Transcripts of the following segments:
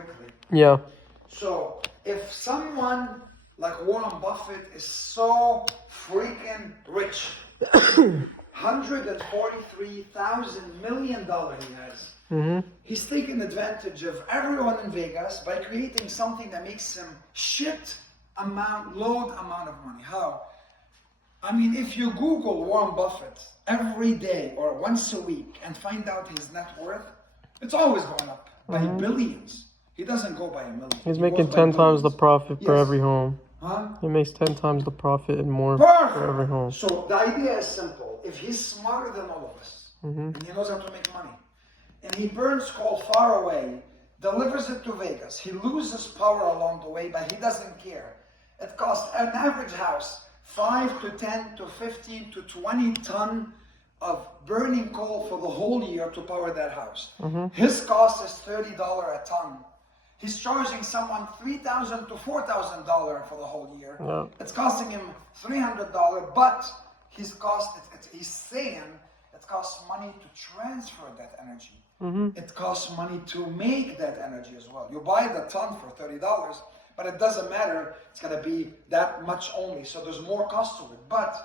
quickly. Yeah. So if someone like Warren Buffett is so freaking rich, $143,000 million he has. He's taking advantage of everyone in Vegas by creating something that makes him load amount of money. How? I mean, if you Google Warren Buffett every day or once a week and find out his net worth, it's always going up by billions. He doesn't go by a million. He's He making goes by 10 times the billions. profit for Yes. every home. Huh? He makes 10 times the profit and more for every home. So the idea is simple. If he's smarter than all of us, and he knows how to make money, and he burns coal far away, delivers it to Vegas, he loses power along the way, but he doesn't care. It costs an average house 5 to 10 to 15 to 20 ton of burning coal for the whole year to power that house. His cost is $30 a ton. He's charging someone $3,000 to $4,000 for the whole year. Yeah. It's costing him $300, but he's saying it costs money to transfer that energy. It costs money to make that energy as well. You buy the ton for $30, but it doesn't matter. It's going to be that much only. So there's more cost to it. But,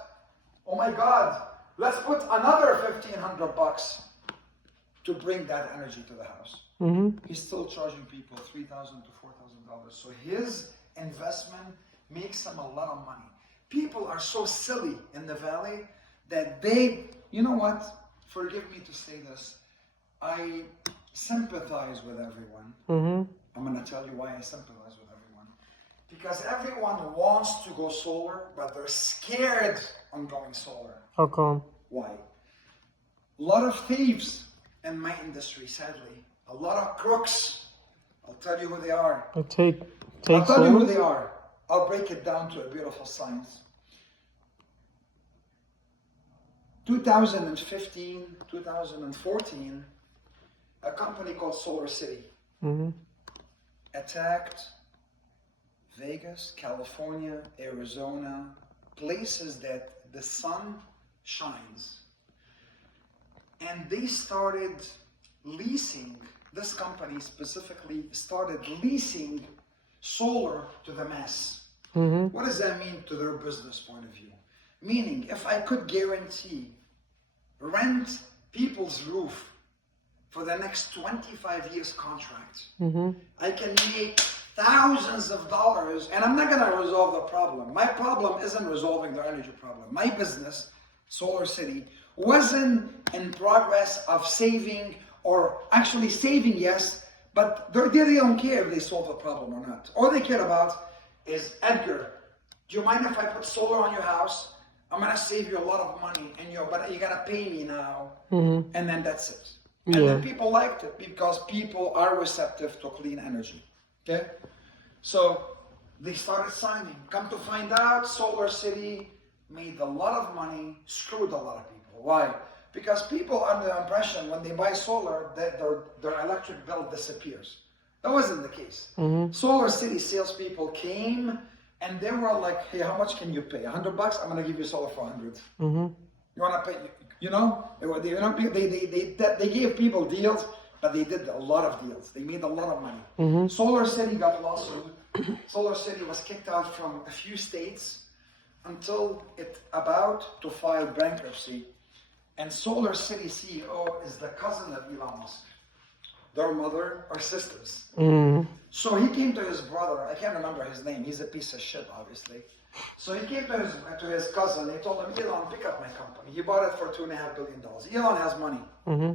oh my God, let's put another $1,500 to bring that energy to the house. He's still charging people $3,000 to $4,000. So his investment makes him a lot of money. People are so silly in the valley that you know what? Forgive me to say this. I sympathize with everyone. I'm going to tell you why I sympathize with everyone. Because everyone wants to go solar, but they're scared on going solar. How come? Why? A lot of thieves in my industry, sadly. A lot of crooks. I'll tell you who they are. I'll tell you who who they are. I'll break it down to a beautiful science. 2015, 2014, a company called Solar City attacked Vegas, California, Arizona, places that the sun shines. And they started leasing, this company specifically started leasing solar to the mass. What does that mean to their business point of view? Meaning, if I could guarantee rent people's roof for the next 25 years contract, I can make thousands of dollars, and I'm not going to resolve the problem. My problem isn't resolving the energy problem. My business, Solar City, wasn't in progress of saving, or actually saving, yes, but they don't care if they solve the problem or not. All they care about is, Edgar, do you mind if I put solar on your house? I'm going to save you a lot of money, but you got to pay me now. And then that's it. And then people liked it because people are receptive to clean energy. Okay? So they started signing. Come to find out, Solar City made a lot of money, screwed a lot of people. Why? Because people are under the impression when they buy solar that their electric bill disappears. That wasn't the case. Solar City salespeople came and they were like, hey, how much can you pay? $100? I'm going to give you solar for 100. You want to pay, they gave people deals, but they did a lot of deals. They made a lot of money. Solar City got lawsuit. Solar City was kicked out from a few states until it about to file bankruptcy. And Solar City CEO is the cousin of Elon Musk. Their mother are sisters. So he came to his brother, I can't remember his name, he's a piece of shit, obviously. So he came to his cousin, he told him, Elon, pick up my company. He bought it for $2.5 billion. Elon has money,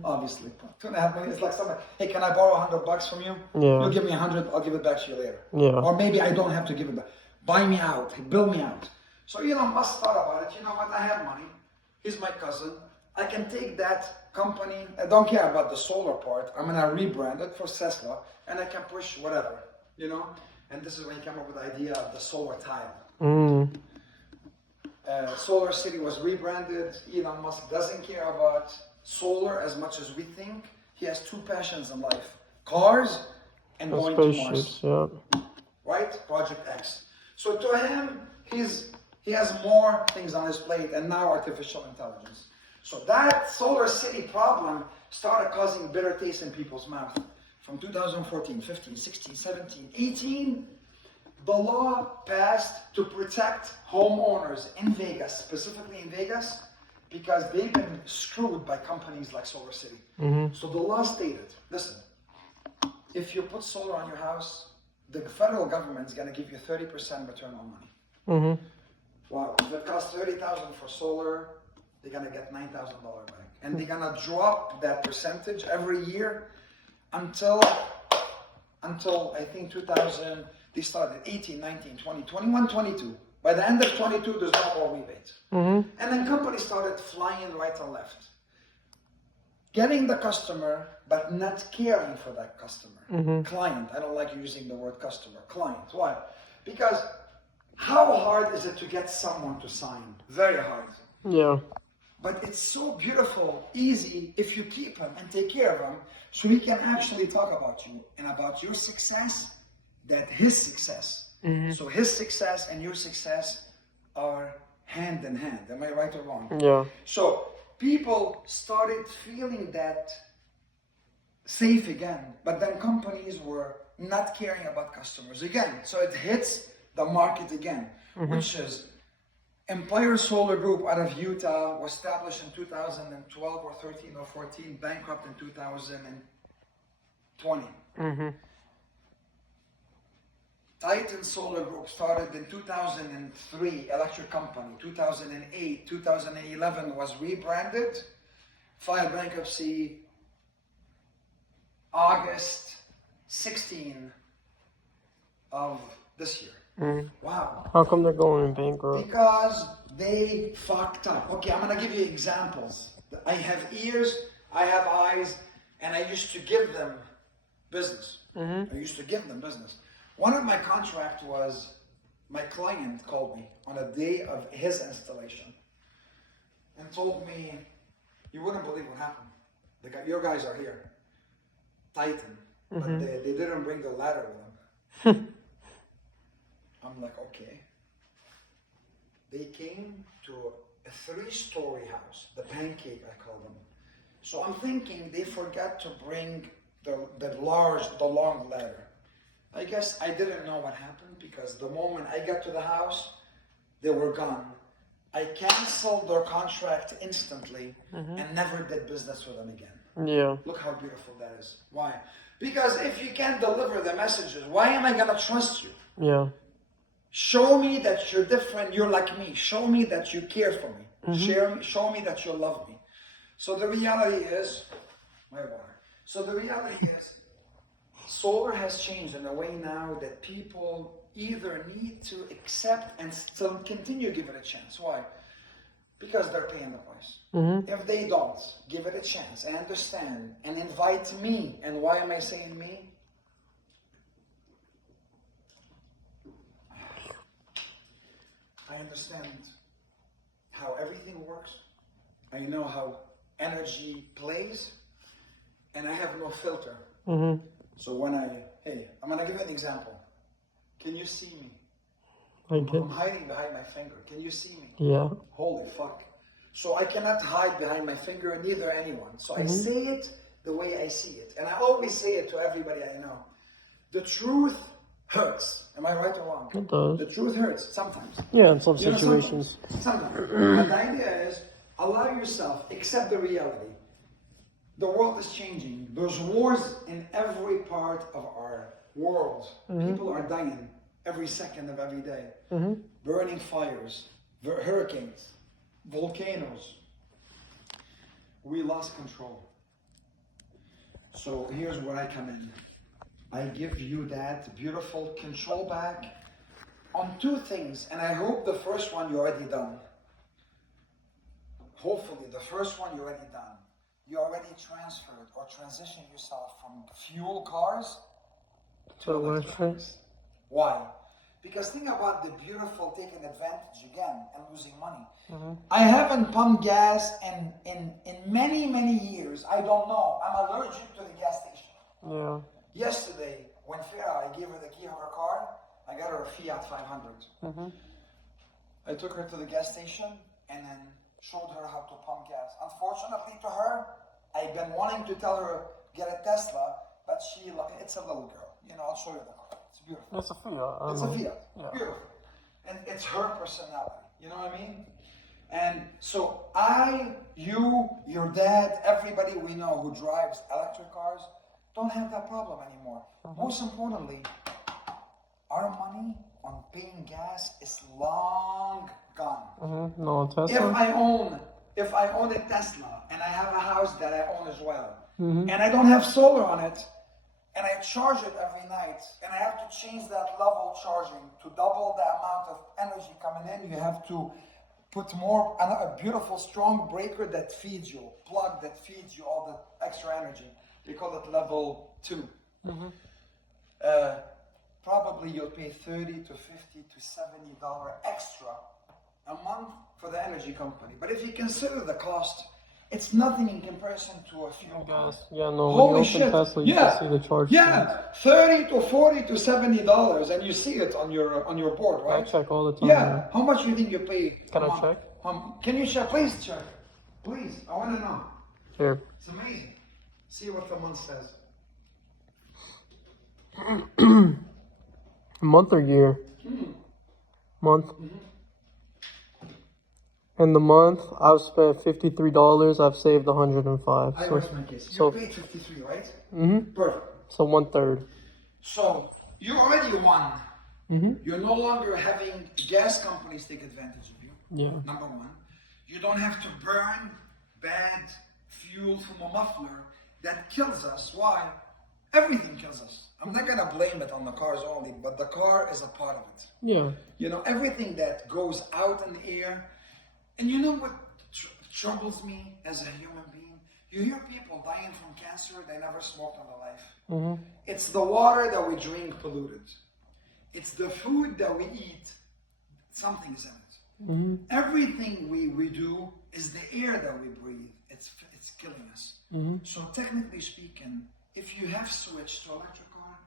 obviously. $2.5 billion, it's like somebody, hey, can I borrow $100 from you? You'll give me 100, I'll give it back to you later. Or maybe I don't have to give it back. Buy me out, bill me out. So Elon Musk thought about it, you know what, I have money. He's my cousin. I can take that company, I don't care about the solar part, I'm gonna rebrand it for Tesla, and I can push whatever, And this is when he came up with the idea of the solar tile. Solar City was rebranded. Elon Musk doesn't care about solar as much as we think. He has two passions in life: cars and going to Mars. Right? Project X. So to him, he has more things on his plate, and now artificial intelligence. So that Solar City problem started causing bitter taste in people's mouth. from 2014, 15, 16, 17, 18, the law passed to protect homeowners in Vegas, specifically in Vegas, because they've been screwed by companies like Solar City. So the law stated, listen, if you put solar on your house, the federal government is going to give you 30% return on money. Wow, if it costs $30,000 for solar, they're going to get $9,000 back. And they're going to drop that percentage every year until I think 2000, they started 18, 19, 20, 21, 22. By the end of 22, there's no more rebates. And then companies started flying right and left. Getting the customer, but not caring for that customer. Client, I don't like using the word customer. Client, why? Because how hard is it to get someone to sign? Very hard. Yeah. But it's so beautiful, easy, if you keep him and take care of him, so he can actually talk about you and about your success, that his success. So his success and your success are hand in hand. Am I right or wrong? Yeah. So people started feeling that safe again, but then companies were not caring about customers again. So it hits the market again, which is Empire Solar Group out of Utah, was established in 2012 or 13 or 14, bankrupt in 2020. Titan Solar Group started in 2003, electric company. 2008, 2011 was rebranded, filed bankruptcy August 16 of this year. Wow. How come they're going bankrupt? Because they fucked up. Okay, I'm gonna give you examples. I have ears, I have eyes, and I used to give them business. I used to give them business. One of my contract was, my client called me on a day of his installation and told me, you wouldn't believe what happened. Your guys are here, Titan, but they didn't bring the ladder with them. I'm like, okay. They came to a 3-story house, the pancake I call them. So I'm thinking they forgot to bring the long ladder. I guess I didn't know what happened because the moment I got to the house, they were gone. I canceled their contract instantly and never did business with them again. Yeah. Look how beautiful that is. Why? Because if you can't deliver the messages, why am I gonna trust you? Yeah. Show me that you're different, you're like me. Show me that you care for me. Show me that you love me. So the reality is, my water. So the reality is, solar has changed in a way now that people either need to accept and still continue give it a chance. Why? Because they're paying the price. If they don't give it a chance and understand and invite me, and why am I saying me? I understand how everything works. I know how energy plays, and I have no filter. So when I'm gonna give you an example. Can you see me? I'm hiding behind my finger. Can you see me? Yeah. Holy fuck. So I cannot hide behind my finger, and neither anyone. So I say it the way I see it. And I always say it to everybody I know. The truth hurts. Am I right or wrong? It does. The truth hurts sometimes. Yeah, in some You know, situations. sometimes. But the idea is, allow yourself, accept the reality. The world is changing. There's wars in every part of our world. People are dying every second of every day. Burning fires, hurricanes, volcanoes. We lost control. So here's where I come in. I give you that beautiful control back on 2 things, and I hope the first one you already done. Hopefully the first one you already done. You already transferred or transitioned yourself from fuel cars to electric cars. Why? Because think about the beautiful taking advantage again and losing money. I haven't pumped gas in many, many years. I don't know. I'm allergic to the gas station. Yeah. Yesterday, when Farah, I gave her the key of her car, I got her a Fiat 500. I took her to the gas station and then showed her how to pump gas. Unfortunately to her, I've been wanting to tell her, get a Tesla, but it's a little girl. You know, I'll show you the car. It's beautiful. It's a Fiat. It's a Fiat. Yeah. Beautiful. And it's her personality. You know what I mean? And so you, your dad, everybody we know who drives electric cars don't have that problem anymore. Most importantly, our money on paying gas is long gone. No, Tesla. If I own a Tesla and I have a house that I own as well, and I don't have solar on it, and I charge it every night, and I have to change that level charging to double the amount of energy coming in, you have to put a beautiful strong breaker that feeds you, plug that feeds you all the extra energy. They call it level 2. Probably you'll pay $30 to $50 to $70 extra a month for the energy company. But if you consider the cost, it's nothing in comparison to a fuel car. Yeah, no, Holy when you shit. open Tesla, you can see the charge. Yeah, $30 to $40 to $70, and you see it on your board, I right? check all the time. Yeah. How much do you think you pay? Can a I month? check? Can you check? Please check. Please, I want to know. Here. It's amazing. See what the month says. Month or year? Month. In the month, I've spent $53. I've saved $105. I rest my case. You so- paid 53, right? Mhm. Perfect. So 1/3. So you already won. You're no longer having gas companies take advantage of you. Yeah. Number one. You don't have to burn bad fuel from a muffler that kills us. Why? Everything kills us. I'm not gonna blame it on the cars only, but the car is a part of it. Yeah. You know, everything that goes out in the air. And you know what troubles me as a human being? You hear people dying from cancer, they never smoked in their life. It's the water that we drink polluted. It's the food that we eat, something is in it. Everything we do is the air that we breathe. It's killing us. So technically speaking, if you have switched to electric car,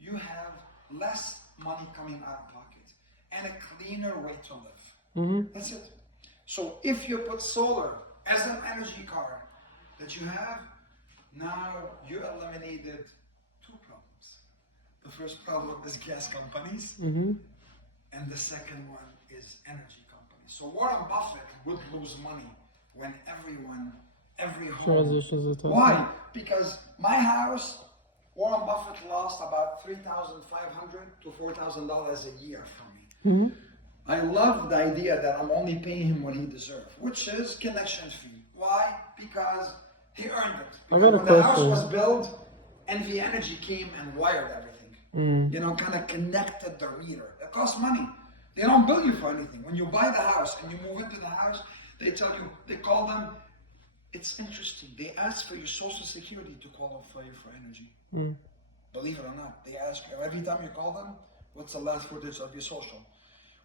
you have less money coming out of pocket and a cleaner way to live. That's it. So if you put solar as an energy car that you have, now you eliminated 2 problems. The first problem is gas companies, and the second one is energy companies. So Warren Buffett would lose money when every home. Transitions to Tesla. Why? Because my house, Warren Buffett lost about $3,500 to $4,000 a year from me. I love the idea that I'm only paying him what he deserves, which is connection fee. Why? Because he earned it. I got a Because when the house question. was built, NV Energy came and wired everything. You know, kind of connected the meter. It costs money. They don't bill you for anything. When you buy the house and you move into the house, they tell you, they call them. It's interesting. They ask for your social security to qualify you for energy. Believe it or not, they ask you every time you call them, what's the last 4 digits of your social?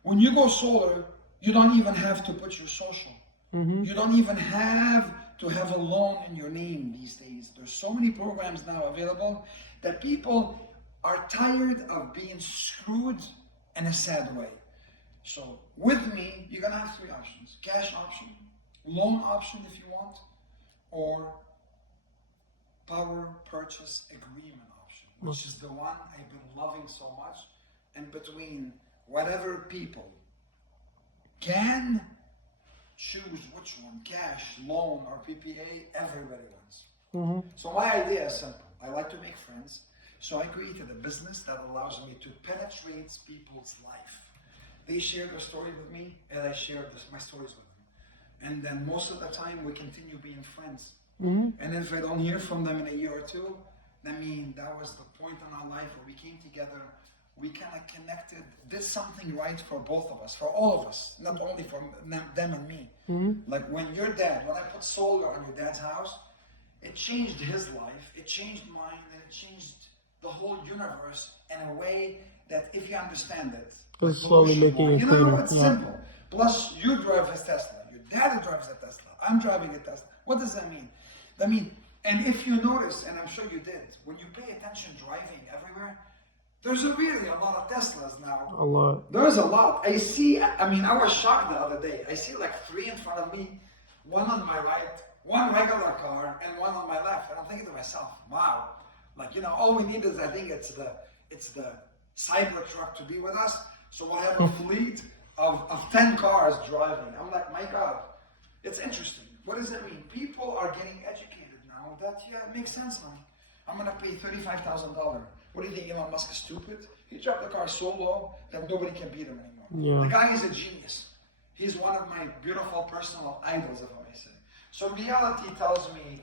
When you go solar, you don't even have to put your social. You don't even have to have a loan in your name these days. There's so many programs now available that people are tired of being screwed in a sad way. So with me, you're gonna have 3 options: cash option, loan option if you want, or power purchase agreement option, which is the one I've been loving so much. And between whatever people can choose which one, cash, loan, or PPA, everybody wins. So my idea is simple. I like to make friends. So I created a business that allows me to penetrate people's life. They share their story with me, and I share my stories with them. And then most of the time, we continue being friends. And if I don't hear from them in a year or two, I mean, that was the point in our life where we came together. We kind of connected, did something right for both of us, for all of us, not only for them and me. Like when your dad, when I put solar on your dad's house, it changed his life, it changed mine, and it changed the whole universe in a way that if you understand it, It's slowly making it you cleaner. know, it's Yeah. simple. Plus, you drive a Tesla, your dad drives a Tesla, I'm driving a Tesla. What does that mean? I mean, and if you notice, and I'm sure you did, when you pay attention driving everywhere, there's really a lot of Teslas now. A lot. There's a lot. I was shocked the other day. I see like 3 in front of me, 1 on my right, 1 regular car, and 1 on my left. And I'm thinking to myself, wow, Like, you know, all we need is, I think it's the Cybertruck to be with us. So we'll have a fleet of 10 cars driving. I'm like, my God, it's interesting. What does that mean? People are getting educated now. That, yeah, it makes sense now. I'm gonna pay $35,000. What do you think, Elon Musk is stupid? He dropped the car so low that nobody can beat him anymore. Yeah. The guy is a genius. He's one of my beautiful personal idols, if I may say. So reality tells me,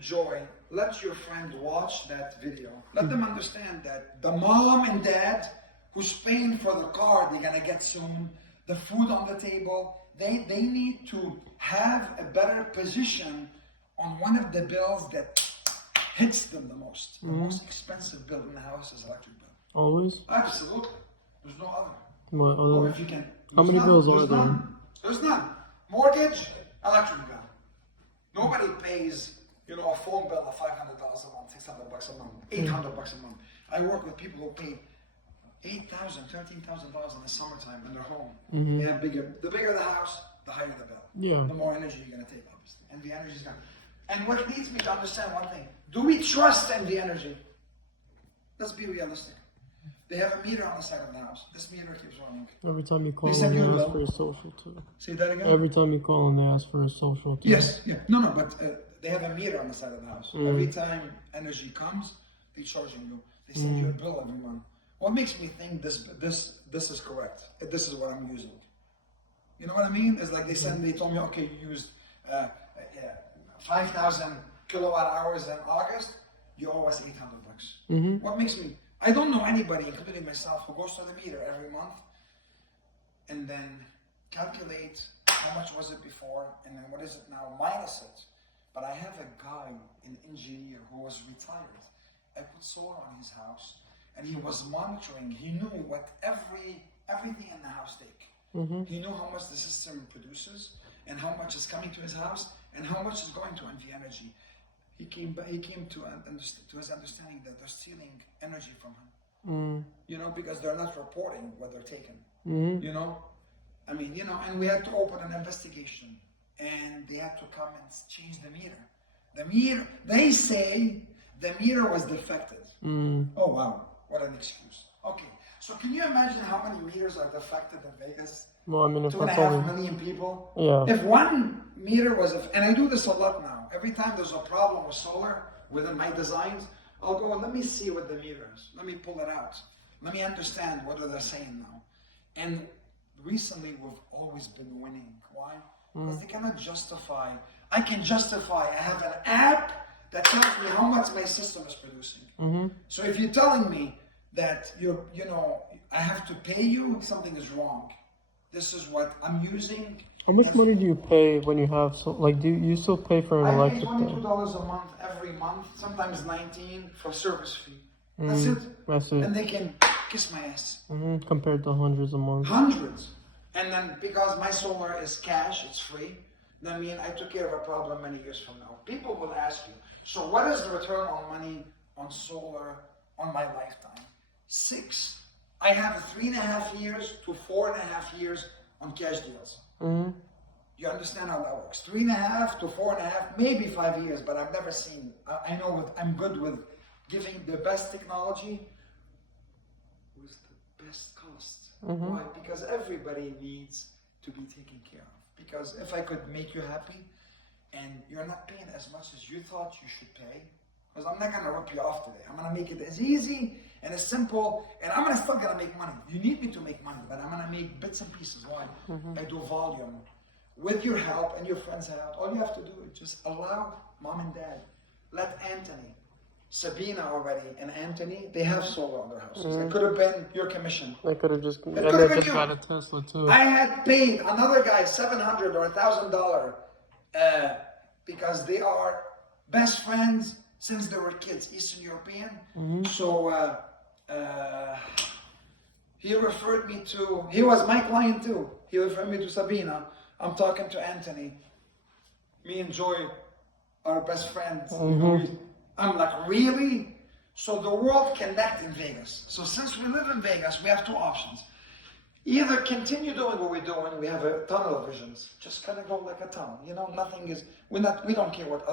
Joy, let your friend watch that video. Let them understand that the mom and dad who's paying for the car they're gonna get soon, the food on the table, they need to have a better position on one of the bills that hits them the most. The most expensive bill in the house is electric bill. Always? Absolutely. There's no other. What Or other? if you can. How many bills are There's there? none. There's none. Mortgage, electric bill. Nobody pays, you know, a phone bill of $500 a month, $600 a month, $800 a month. I work with people who pay $8,000, $13,000 in the summertime in their home. They have the bigger the house, the higher the bill. Yeah. The more energy you're gonna take, obviously. And the energy is gonna. And what leads me to understand one thing: do we trust NV Energy? Let's be realistic. They have a meter on the side of the house. This meter keeps running. Every time you call They them, send you a they ask bill. for a social too. Say that again. Every time you call them, they ask for a social too. Yes, yeah. No, but they have a meter on the side of the house. Every time energy comes, they're charging you. They send you a bill every month. What makes me think this is correct? This is what I'm using. You know what I mean? It's like they told me, okay, you used 5,000 kilowatt hours in August. You owe us $800. What makes me? I don't know anybody, including myself, who goes to the meter every month and then calculate how much was it before and then what is it now, minus it. But I have a guy, an engineer who was retired. I put solar on his house and he was monitoring. He knew what everything in the house take. He knew how much the system produces and how much is coming to his house and how much is going to NV Energy. He came to his understanding that they're stealing energy from him. You know, because they're not reporting what they're taking. You know, I mean, you know, and we had to open an investigation, and they had to come and change the meter. The meter, they say, the meter was defective. Oh wow, what an excuse. Okay, so can you imagine how many meters are defective in Vegas? Well, I mean, if 2.5 that's only million people. Yeah. If one meter was, and I do this a lot now. Every time there's a problem with solar within my designs, I'll go, let me see what the meter is. Let me pull it out. Let me understand what they're saying now. And recently, we've always been winning. Why? Because they cannot justify. I can justify. I have an app that tells me how much my system is producing. So if you're telling me that I have to pay you, something is wrong. This is what I'm using. How much money do you pay when you have do you still pay for an I pay electric $22 bill? a month every month, sometimes $19 for service fee. That's it. That's it. And they can kiss my ass. Compared to hundreds a month. Hundreds. And then because my solar is cash, it's free, that means I took care of a problem many years from now. People will ask you, so what is the return on money on solar on my lifetime? 6. I have 3.5 years to 4.5 years on cash deals. You understand how that works? 3.5 to 4.5, maybe 5 years, but I've never seen. I know I'm good with giving the best technology with the best cost. Why? Because everybody needs to be taken care of. Because if I could make you happy, and you're not paying as much as you thought you should pay, because I'm not gonna rip you off today. I'm gonna make it as easy and as simple, and I'm still gonna make money. You need me to make money, but I'm gonna make bits and pieces. Why? I do volume. With your help and your friends' help, all you have to do is just allow mom and dad. Let Anthony, Sabina already, and Anthony, they have solar on their houses. It could have been your commission. They could have just could have been you. got a Tesla too. I had paid another guy $700 or $1,000 because they are best friends since they were kids, Eastern European. So he referred me to, he was my client too. He referred me to Sabina. I'm talking to Anthony. Me and Joy are best friends. I'm like, really? So the world connect in Vegas. So since we live in Vegas, we have 2 options. Either continue doing what we're doing, we have a tunnel visions, just kind of go like a tunnel. You know, nothing is, we don't care what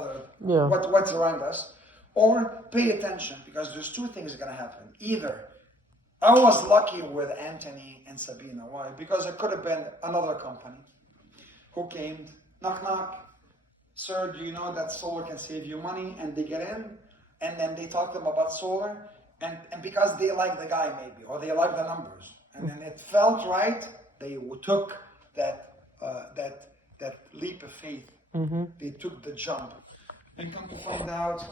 what's around us. or pay attention, because there's two things gonna happen. Either I was lucky with Anthony and Sabina. Why? Because it could have been another company who came, knock knock, sir, do you know that solar can save you money? And they get in, and then they talk to them about solar, and because they like the guy maybe, or they like the numbers, and then it felt right, they took that leap of faith. They took the jump. And come to find out,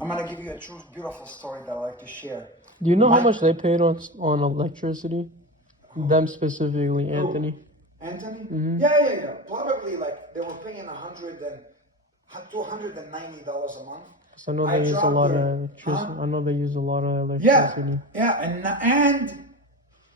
I'm gonna give you a true beautiful story that I like to share. Do you know how much they paid on electricity? Them specifically, Anthony. Anthony? Yeah. Probably like they were paying $290 a month. So I know they use a lot of electricity. I know they use a lot of electricity. Yeah, and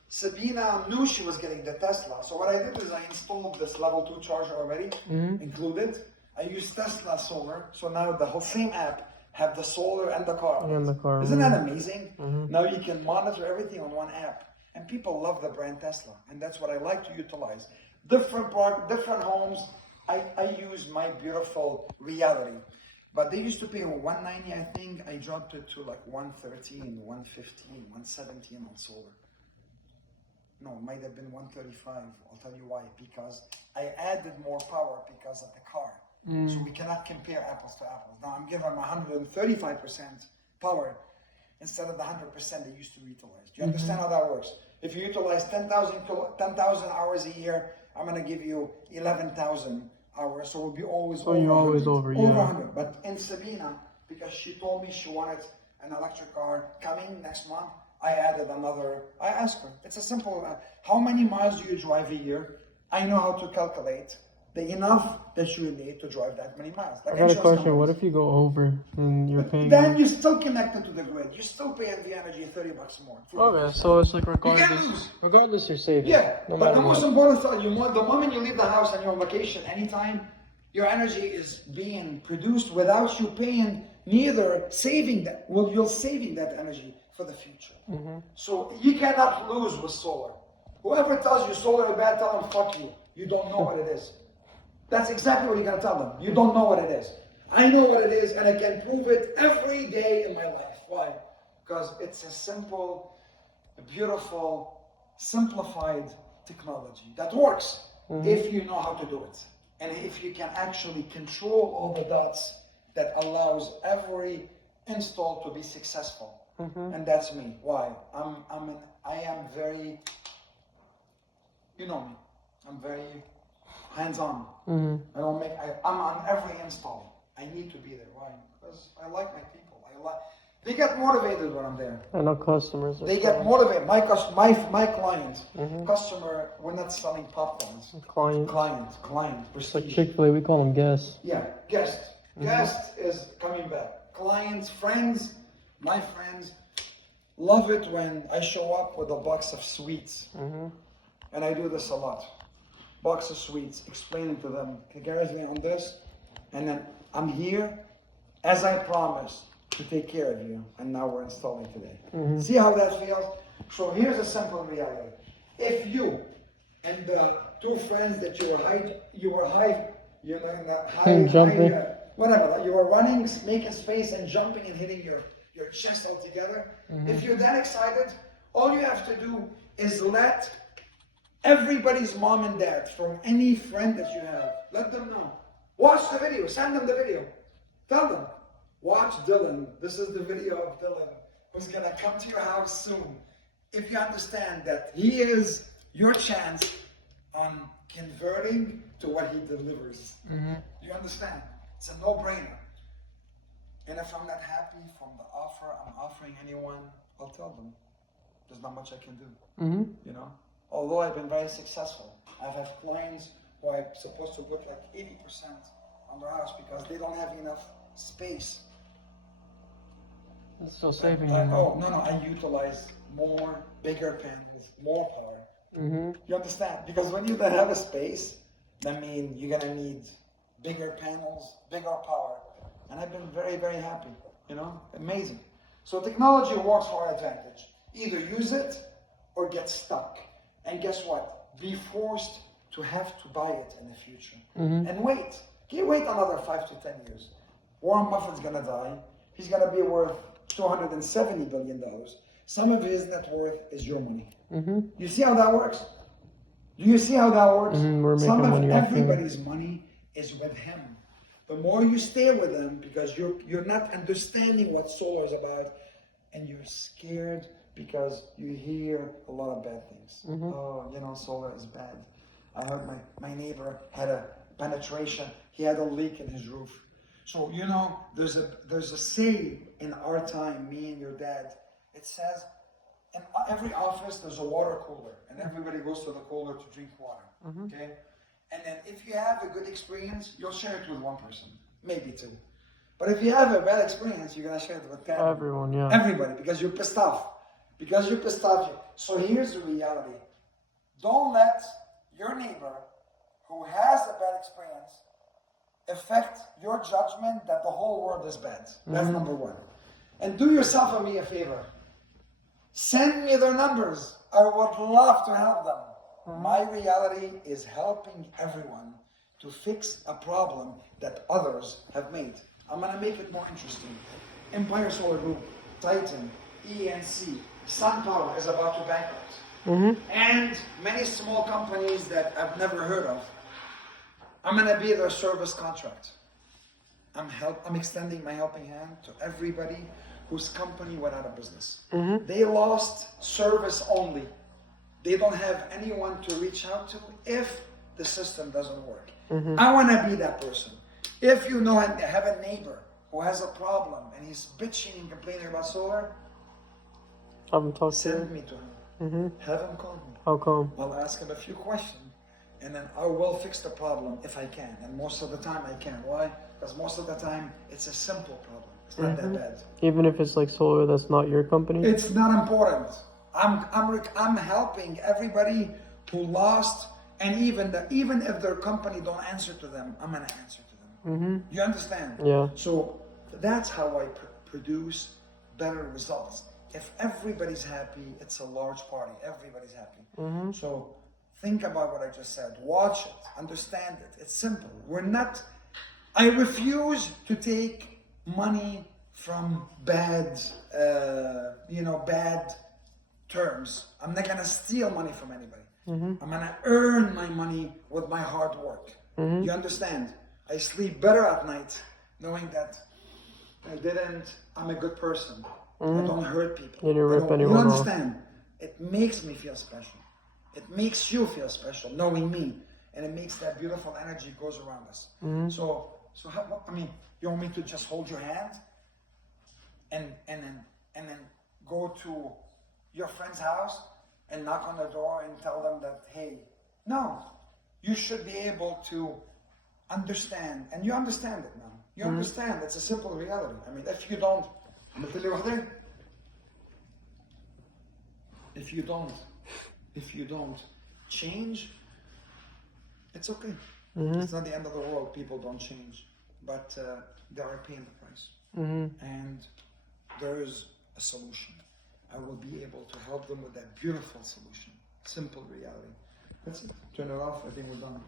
Sabina knew she was getting the Tesla. So what I did is I installed this level 2 charger already, included. I used Tesla solar, so now the whole same app have the solar and the car. And the car. Isn't that amazing? Now you can monitor everything on one app, and people love the brand Tesla, and that's what I like to utilize. Different homes. I use my beautiful reality, but they used to pay $190. I think I dropped it to like $113, $115, $117 on solar. No, it might have been $135. I'll tell you why. Because I added more power because of the car. So we cannot compare apples to apples. Now I'm giving them 135% power instead of the 100% they used to utilize. Do you understand how that works? If you utilize 10,000 hours a year, I'm going to give you 11,000 hours. So we'll be always over. So you're always over, yeah. Over 100. But in Sabina, because she told me she wanted an electric car coming next month, I added another. I asked her. It's a simple. How many miles do you drive a year? I know how to calculate the enough that you need to drive that many miles. Like I got a question. What if you go over and you're paying? Then you're still connected to the grid. You're still paying the energy $30 more. Okay, so it's like regardless you're saving. Yeah, no but the what. most important thing, the moment you leave the house and you're on vacation, anytime, your energy is being produced without you paying, neither saving that. Well, you're saving that energy for the future. So you cannot lose with solar. Whoever tells you solar is bad, tell them fuck you. You don't know what it is. That's exactly what you're gonna tell them. You don't know what it is. I know what it is, and I can prove it every day in my life. Why? Because it's a simple, beautiful, simplified technology that works if you know how to do it, and if you can actually control all the dots that allows every install to be successful. And that's me. Why? I am very, you know me. I'm very hands-on. I'm on every install. I need to be there. Why? Because I like my people. They get motivated when I'm there. I know customers. They get motivated. My client, customer. We're not selling popcorns. Client. It's like Chick-fil-A. We call them guests. Yeah, guest. Guest is coming back. Clients, friends. My friends love it when I show up with a box of sweets. And I do this a lot. Box of sweets, explaining to them, congrats me on this, and then I'm here, as I promised, to take care of you, and now we're installing today. See how that feels? So here's a simple reality. If you and the two friends that you were running, making space and jumping and hitting your chest all together, if you're that excited, all you have to do is let everybody's mom and dad, from any friend that you have, let them know. Watch the video, send them the video. Tell them, watch Dylan. This is the video of Dylan, who's gonna come to your house soon. If you understand that he is your chance on converting to what he delivers. You understand? It's a no-brainer. And if I'm not happy from the offer I'm offering anyone, I'll tell them. There's not much I can do. You know? Although I've been very successful, I've had clients who I'm supposed to put like 80% on their house because they don't have enough space. It's still saving you. I utilize more, bigger panels, more power. You understand? Because when you don't have a space, that means you're gonna need bigger panels, bigger power. And I've been very, very happy. You know, amazing. So technology works for our advantage. Either use it or get stuck. And guess what? Be forced to have to buy it in the future. And wait. Can you wait another 5 to 10 years? Warren Buffett's gonna die. he's gonna be worth $270 billion. Some of his net worth is your money. You see how that works? Do you see how that works? We're making Some of money off him. everybody's money is with him. The more you stay with him, because you're not understanding what solar is about, and you're scared because you hear a lot of bad things. Oh, you know, solar is bad. I heard my neighbor had a penetration. He had a leak in his roof. So, you know, there's a saying in our time, me and your dad. It says, in every office there's a water cooler, and everybody goes to the cooler to drink water. Okay? And then if you have a good experience, you'll share it with one person, maybe two. But if you have a bad experience, you're gonna share it with 10. Everyone, yeah. Everybody, because you're pissed off. Because you're pissed off. So here's the reality. Don't let your neighbor who has a bad experience affect your judgment that the whole world is bad. That's number one. And do yourself and me a favor. Send me their numbers. I would love to help them. My reality is helping everyone to fix a problem that others have made. I'm gonna make it more interesting. Empire Solar Group, Titan, ENC, SunPower is about to bankrupt. And many small companies that I've never heard of. I'm gonna be their service contract. I'm extending my helping hand to everybody whose company went out of business. They lost service only. They don't have anyone to reach out to if the system doesn't work. I want to be that person. If you know and have a neighbor who has a problem and he's bitching and complaining about solar, Have him talk to send him. me to him. Have him call me. How come? I'll ask him a few questions, and then I will fix the problem if I can. And most of the time I can. Why? Because most of the time it's a simple problem. It's not that bad. Even if it's like solar that's not your company? It's not important. I'm helping everybody who lost, and even if their company don't answer to them, I'm gonna answer to them. You understand? Yeah. So that's how I produce better results. If everybody's happy, it's a large party. Everybody's happy. So think about what I just said. Watch it. Understand it. It's simple. I refuse to take money from bad terms. I'm not gonna steal money from anybody. I'm gonna earn my money with my hard work. You understand? I sleep better at night knowing that I'm a good person. I don't hurt people. You didn't rip anyone You off. understand? It makes me feel special. It makes you feel special knowing me. And it makes that beautiful energy goes around us. So how, you want me to just hold your hand and then go to your friend's house and knock on the door and tell them that, hey, no, you should be able to understand, and you understand it now. You understand, it's a simple reality. If you don't, I'm gonna tell you what if you don't change, it's okay. It's not the end of the world, people don't change, but they are paying the price. And there is a solution. I will be able to help them with that beautiful solution. Simple reality. That's it. Turn it off. I think we're done.